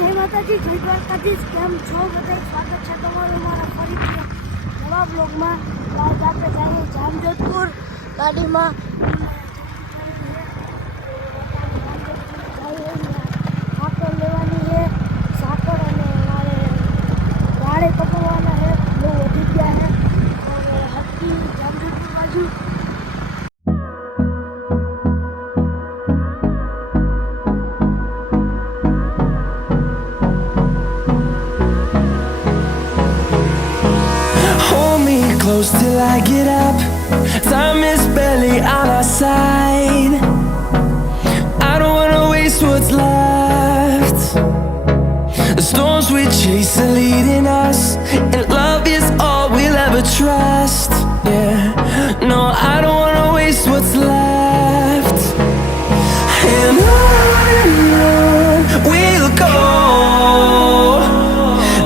જય માતાજી, જય દ્વારકાધીશ. કેમ છો બધા? સ્વાગત છે તમારું મારા ફરીથી નવા બ્લોગમાં. આજ આપણે જઈએ જામજોધપુર ગાડીમાં. સાકર લેવાની છે, સાકર અને મારે વાળે કપાવવાના છે. બહુ વધી ગયા છે અને હકી જામજોધપુર બાજુ. Close till I get up. Time is barely on our side. I don't wanna waste what's left. The storms we chase are leading us, and love is all we'll ever trust. Yeah, no, I don't wanna waste what's left. And on we'll go,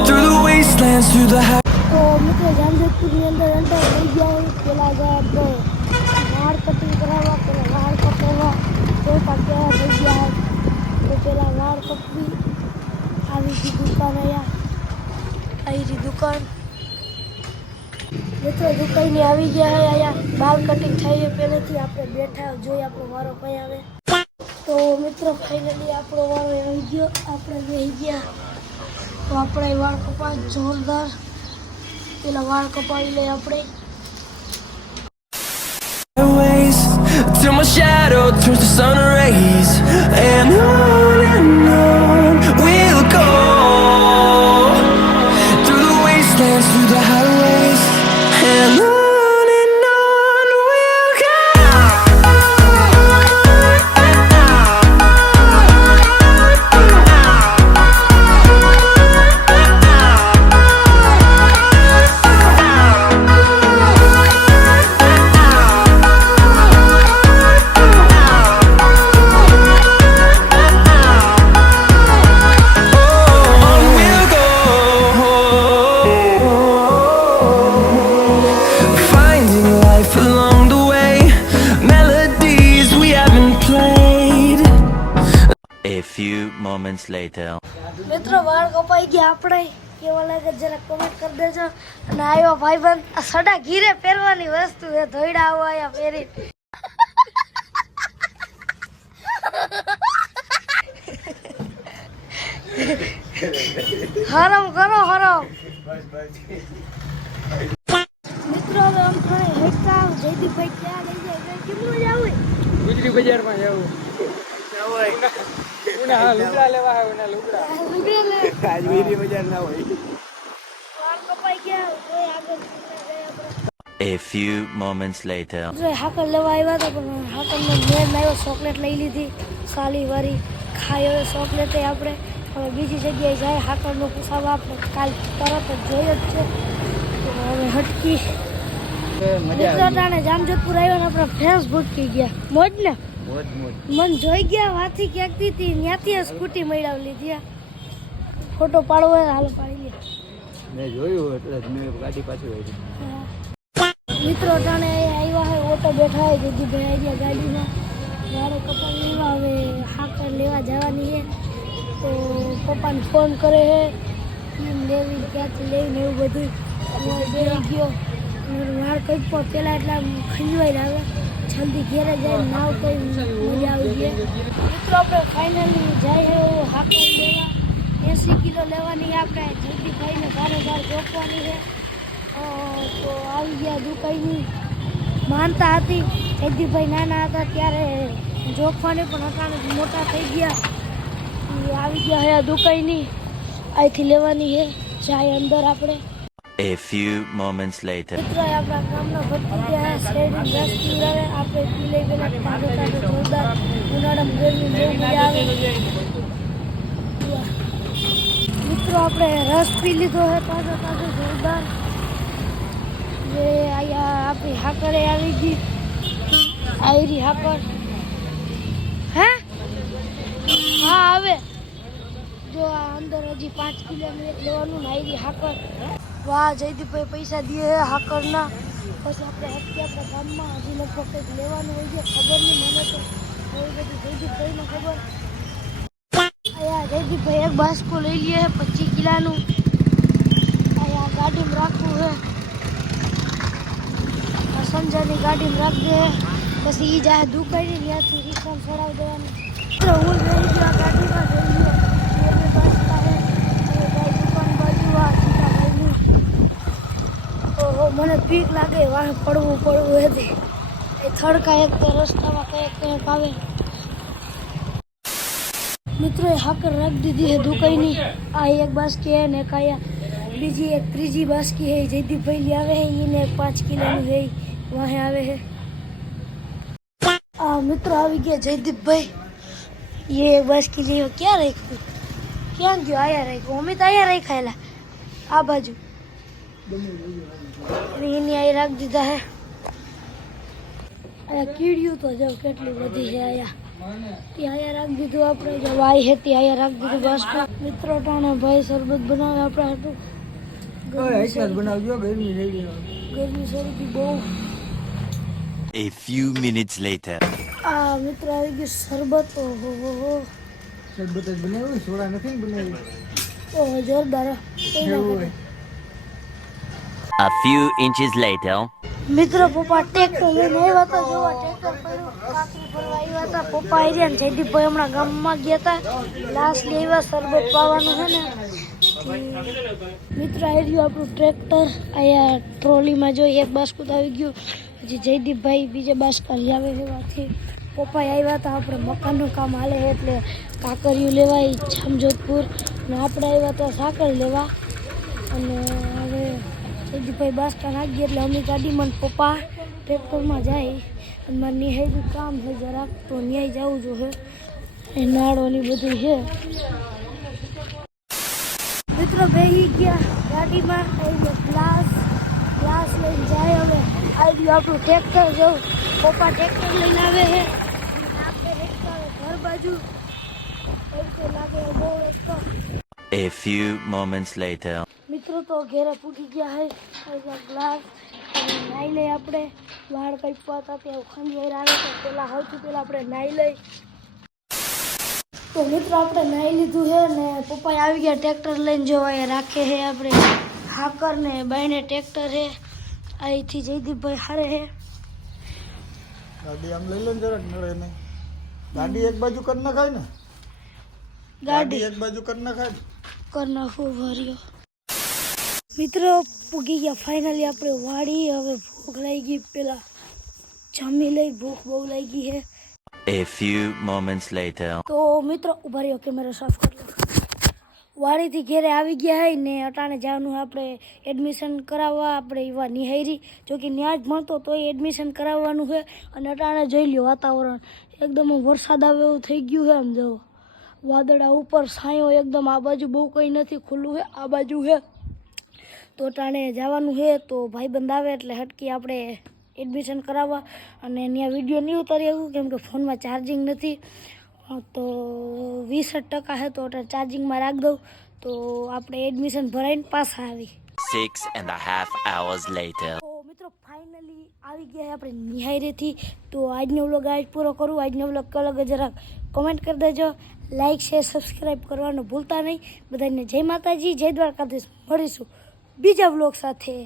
through the wastelands, through the તો મિત્રો જામજોધપુરની અંદર enter થઈ ગયા. પેલા ગયા આપણે વાળ cutting કરાવવા, પેલા વાળ કપાવવા ચોથા કેવા થઈ ગયા. તો પેલા વાળ કપવી આવી ગઈ દુકાન. અહીંયા આવી દુકાન મિત્રો દુકાનની આવી ગયા. અહીંયા વાળ કટિંગ થાય પહેલેથી આપણે બેઠા જોઈએ આપણો વારો કઈ આવે. તો મિત્રો ફાઇનલી આપણો વારો આવી ગયો. આપણે બેસી ગયા. તો આપણે વાળ કપા જોરદાર પેલા વાળ કપાવી લઈએ આપણે. till my shadow turns to sun rays, and on we'll go, through the wastelands, through the highways, and on we'll go. A few moments later. મિત્રો વાળ કપાઈ ગયા આપણે. કેવા લાગે જરા કમેન્ટ કરી દેજો. અને આવ્યો ભાઈબંધ આ સડા ઘીરે પહેરવાની વસ્તુ છે. ધોઈડા આવો આયા પહેરી. હરામ કરો હરામ. મિત્રો હવે આમ થાય હેઠા જયદીપભાઈ ક્યાં લઈ જાય કેમનું જાવું? ગુજરી બજારમાં જવું. લુગડા લેવા આવે ને લુગડા આજ વીરી બજાર ના હોય. વાળ કપાઈ ગયા. કોઈ આગળ A few moments later. હાકર લેવા આવ્યા હતા પણ હાકરનો મેળ આવ્યો. ચોકલેટ લઈ લીધી સાલી વારી ખાયો ચોકલેટ. આપણે હવે બીજી જગ્યાએ જાય હાકરનો પૂછાવા. આપણે કાલ તરત જ જોઈ જ છે. હવે હટકી જામજોધપુર આવ્યો ને આપણે ફેન્સ ભૂટકી ગયા. મોજ ને મન જોઈ ગયા. વાથી ક્યાંક હતી ત્યાંથી સ્કૂટી મળાવી લીધી. ફોટો પાડવો હોય હાલો પાડી લે. મેં જોયું એટલે મેં ગાડી પાછી આવી. મિત્રો ટાણે આવ્યા હોય ઓટો બેઠા હોય જયદીપભાઈ આવી ગયા ગાડીમાં. વાળો કપાળ લેવા હવે હાકર લેવા જવાની છે. તો પપ્પાને ફોન કરે છે કેમ લેવી ક્યાંથી લેવીને એવું બધું. બેસી ગયો વાળ કઈ પેલા એટલા ખંજવાઈ આવે. જલ્દી ઘેરે જાય નાવ કઈ મજા આવી ગઈ. મિત્રો આપણે ફાઇનલી જાય હાકર લેવા. 80 કિલો લેવાની આપણે જયદીપભાઈને ભારે જોખવાની છે. તો આવી ગયા દુકાનની માનતા હતી. જયદીપભાઈ નાના હતા ત્યારે જોખવાની પણ અચાનક મોટા થઈ ગયા. આવી ગયા હે દુકાનની અહીંથી લેવાની છે. જાય અંદર આપણે. A few moments later. મિત્રો આપણા ગામના ભટ્ટી ગયા શેરડી રસ પીવડાવે. આપણે પી લઈ પેલા તાજો તાજો જોરદાર ઉનાળામાં ગરમી બહુ મજા આવે. મિત્રો આપણે રસ પી લીધો છે તાજો તાજો જોરદાર. જે અહીંયા આપણી હાકરે આવી ગઈ. આયરી હાકર હે હા આવે. જો આ અંદર હજી 5 કિલોમીટર લેવાનું ને આયરી હાકર. વાહ જયદીપભાઈ પૈસા દે હાકરના. પછી આપણે હટકે આપણા ગામમાં હજી લગભગ કંઈક લેવાનું હોય છે. ખબર નહીં મને તો એવી બધી જયદીપભાઈને ખબર. અહીંયા જયદીપભાઈ એક બાસ્કો લઈ લે 25 કિલોનું અહીંયા ગાડીમાં રાખવું છે સંજયની ગાડીમાં રાખી દે પછી એ જાય દુકાને ત્યાંથી રિક્ષા ચડાવી દેવાનું હું લઈ ગયો ગાડીમાં જઈ ગયો બસ પાસે ભાઈ દુકાન બાજુ આ સીતાભાઈની ઓહો મને બીક લાગે વાહ પડવું હતી એ થડકા એક તો રસ્તામાં કંઈક આવે મિત્રો એ હાકર રાખી દીધી છે દુકાનની આ એક બાસ્કી હે ને કાયા બીજી એક ત્રીજી બાસ્કી હે જયદીપભાઈ લી આવે હે એને 5 કિલોનું હે વાહે આવે હે આ મિત્રો આવી ગયા જયદીપભાઈ ये एक बास्की ली क्या राખ્યું ક્યાં ગયો આયા રાખ્યું અમે તો આયા રાખાયેલા આ બાજુ એની આઈ રાખી દીધા હે આયા કીડ્યું તો જો કેટલી બધી છે આયા ત્યાં આયા રાખી દીધું આપણે જો વાઈ હે ત્યાં આયા રાખી દીધું બાસ્કો મિત્રો ટાણે ભાઈ શરબત બનાવે આપણે હાટું બનાવજો ગરમી થઈ ગઈ ગરમી શરબત બહુ A few minutes later. આ મિત્ર આવી ગયું શરબત ઓહો શરબત જ બનાવ્યું સોડા નથી બનાવી ઓહો જોરદાર A few inches later. મિત્રો પપ્પા ટ્રેક્ટર લઈને આવ્યા હતા જોવા ટ્રેક્ટર પડ્યું કાકરી ફરવા આવ્યા હતા પપ્પા આવ્યા ને જયદીપભાઈ હમણાં ગામમાં ગયા હતા લાસ્ટ લઈ આવ્યા શરબત પાવાનું છે ને મિત્ર આવી ગયું આપણું ટ્રેક્ટર અહીંયા ટ્રોલીમાં જોઈ એક બાસ્કુત આવી ગયું પછી જયદીપભાઈ બીજા બાસ્કા લઈ આવે એવાથી પપ્પા આવ્યા હતા આપણે મકાનનું કામ હાલે એટલે કાકરિયું લેવા જામજોધપુર અને આપણે આવ્યા હતા સાકર લેવા અને હવે જયદીપભાઈ બાસ્કા નાખી એટલે અમે ગાડીમાં પપ્પા ટ્રેક્ટરમાં જાય અને મારે નિહાયનું કામ છે જરાક તો ન્યાય જવું જોઈએ એ નાળોની બધું છે મિત્રો બેસી ગયા ગાડીમાં આવી ગ્લાસ લઈને જાય હવે આવી ગયું આપણું ટ્રેક્ટર જવું પપ્પા ટ્રેક્ટર લઈને આવે છે આપણે ઘર બાજુ લાગે બહુ એકતો A few moments later. મિત્રો તો ઘેરે પૂકી ગયા હે ગ્લાસ નાહી લઈ આપણે વાળ કાપવા હતા ત્યાં ખંજવાઈ આવે તો પહેલાં સૌથી પહેલાં આપણે નાહી લઈ તો મિત્રો આપણે નાહી લીધું છે ને પપ્પાએ આવી ગયા ટ્રેક્ટર લઈને જોવા રાખે છે આપણે હાકર ને બાઈને ટ્રેક્ટર છે અહીંથી જયદીપભાઈ હારે છે ગાડી આમ લઈ લો ને જરાક નડે નહીં ગાડી એક બાજુ કરી નખાય ને ગાડી એક બાજુ કરી નખાય કર નાખું ભર્યો મિત્રો પૂગી ગયા ફાઇનલી આપણે વાડી હવે ભૂખ લાગી ગઈ પેલા જમી લઈ ભૂખ બહુ લાગી છે A few moments later. તો મિત્રો ઉભા રહ્યો કેમેરો સાફ કરી લો વાડીથી ઘેરે આવી ગયા હોય ને અટાણે જવાનું આપણે એડમિશન કરાવવા આપણે એવા નિહારી જો કે ન્યાજ મળતો તો એડમિશન કરાવવાનું છે અને અટાણે જોઈ લ્યો વાતાવરણ એકદમ વરસાદ આવે એવું થઈ ગયું છે આમ જો વાદળા ઉપર છાંયો એકદમ આ બાજુ બહુ કંઈ નથી ખુલ્લું છે આ બાજુ છે તો અટાણે જવાનું છે તો ભાઈબંધ આવે એટલે હટકી આપણે એડમિશન કરાવવા અને ત્યાં વિડીયો નહીં ઉતારી શકું કેમ કે ફોનમાં ચાર્જિંગ નથી તો 20% છે તો ચાર્જિંગમાં રાખી દઉં તો આપણે એડમિશન ભરાઈને પાછા આવી 6.5 hours later. તો મિત્રો ફાઇનલી આવી ગયા આપણે નિહાયરેથી તો આજનો વ્લોગ આજ પૂરો કરું આજનો વ્લોગ કલગ જરાક કોમેન્ટ કરી દેજો લાઇક શેર સબસ્ક્રાઈબ કરવાનું ભૂલતા નહીં બધાને જય માતાજી જય દ્વારકાધીશ મળીશું બીજા વ્લોગ સાથે